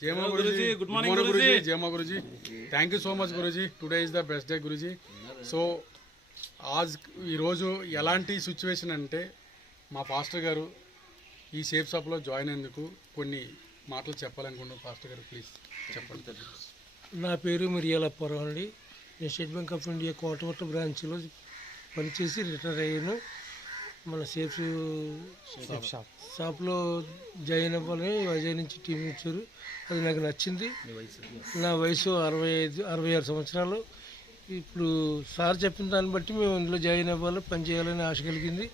Jema Guruji. Good morning, Guruji. Jema Guruji. Thank you so much, Guruji. Today is the best day, Guruji. So, ఈ రోజు ఎలాంటి situation అంటే మా pastor గారు ఈ షేప్ షాప్లో జాయిన్ అయ్యేందుకు కొన్ని మాటలు చెప్పాలనుకుంటున్నాను. పాస్టర్ గారు ప్లీజ్ చెప్పండి. నా పేరు మిరియాల అప్పారావు అండి. నేను స్టేట్ బ్యాంక్ ఆఫ్ ఇండియా కోటవట్ట బ్రాంచ్లో పనిచేసి రిటైర్ అయ్యాను. మన షేప్ షాప్లో జాయిన్ అవ్వాలని వైజాగ్ నుంచి టీం ఇచ్చారు. అది నాకు నచ్చింది. నా వయసు 66 సంవత్సరాలు. ఇప్పుడు సార్ చెప్పిన దాన్ని బట్టి మేము ఇందులో జాయిన్ అవ్వాలి, పని చేయాలని ఆశ కలిగింది.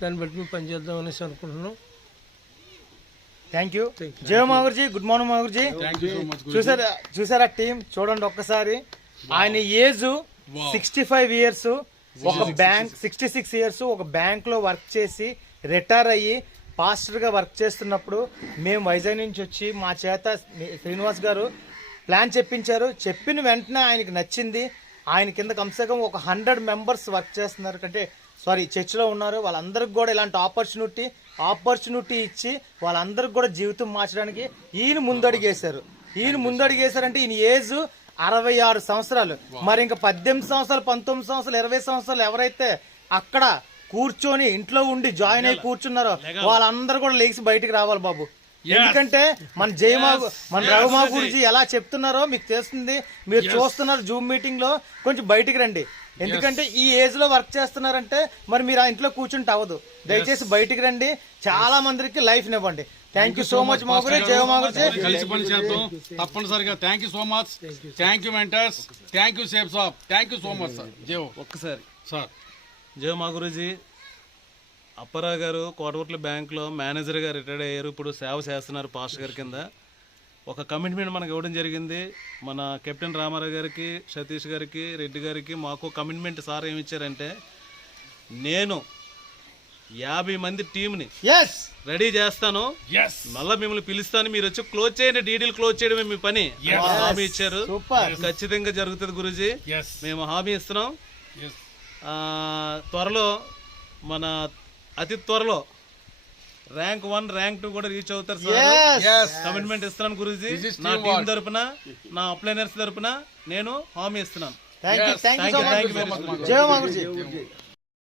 దాన్ని బట్టి మేము పని చేద్దాం అనేసి అనుకుంటున్నాం. Thank you. జయ మాగురుజీ. గుడ్ మార్నింగ్ మాగురుజీ. చూసారా టీం చూడండి ఒక్కసారి. ఆయన ఏజ్ 65 ఇయర్స్, ఒక బ్యాంక్ 66 ఇయర్స్, ఒక బ్యాంక్ లో వర్క్ చేసి రిటైర్ అయ్యి పాస్టర్ గా వర్క్ చేస్తున్నప్పుడు మేము వైజాగ్ నుంచి వచ్చి మా చేత శ్రీనివాస్ గారు ప్లాన్ చెప్పించారు. చెప్పిన వెంటనే ఆయనకి నచ్చింది. ఆయన కింద కమ్సేకం ఒక 100 మెంబర్స్ వర్క్ చేస్తున్నారు, అంటే చర్చిలో ఉన్నారు. వాళ్ళందరికి కూడా ఇలాంటి ఆపర్చునిటీ ఇచ్చి వాళ్ళందరికి కూడా జీవితం మార్చడానికి ఈయన ముందడిగేశారు. ఈయన ఏజ్ 66 సంవత్సరాలు. మరి ఇంకా 18 సంవత్సరాలు, 19 సంవత్సరాలు, 20 సంవత్సరాలు ఎవరైతే అక్కడ కూర్చొని ఇంట్లో ఉండి జాయిన్ అయ్యి కూర్చున్నారో వాళ్ళందరూ కూడా లేచి బయటికి రావాలి బాబు. ఎందుకంటే మన రఘుమా గురించి ఎలా చెప్తున్నారో మీకు తెలుస్తుంది. మీరు చూస్తున్నారు జూమ్ మీటింగ్ లో, కొంచెం బయటికి రండి. ఎందుకంటే ఈ ఏజ్ లో వర్క్ చేస్తున్నారంటే మరి మీరు ఆ ఇంట్లో కూర్చుంటే అవ్వదు. దయచేసి బయటికి రండి, చాలా మందికి లైఫ్ ఇవ్వండి. థ్యాంక్ యూ సో మచ్ మాగురు. జయ మాగురు. కలిసి పని చేద్దాం తప్పనిసరిగా. Thank you so much. Thank you mentors. Thank you shape shop. Thank you so much sir. జయ ఒక్కసారి సార్. జయ మాగురుజీ. అప్పారావు గారు కోటవర్ల బ్యాంక్లో మేనేజర్గా రిటైర్డ్ అయ్యారు. ఇప్పుడు సేవ చేస్తున్నారు పాస్టర్ గారి కింద. ఒక కమిట్మెంట్ మనకు ఇవ్వడం జరిగింది. మన కెప్టెన్ రామారావు గారికి, సతీష్ గారికి, రెడ్డి గారికి మాకు కమిట్మెంట్ సార్ ఏమి ఇచ్చారంటే, నేను 50 మంది టీంని రెడీ చేస్తాను, మళ్ళీ మిమ్మల్ని పిలుస్తాను, మీరు వచ్చి క్లోజ్ చేయండి, డీడీలు క్లోజ్ చేయడమే మీ పని హామీ ఇచ్చారు. ఖచ్చితంగా జరుగుతుంది గురూజీ, మేము హామీ ఇస్తున్నాం. త్వరలో అతి త్వరలో ర్యాంక్ 1, ర్యాంక్ 2 కూడా రీచ్ అవుతారు సార్. కమిట్మెంట్ ఇస్తున్నాను గురూజీ. నా టీం తరపున, నా అప్లైనర్స్ తరపున నేను హామీ ఇస్తున్నాను. Thank you very much. జయ మాగురుజీ.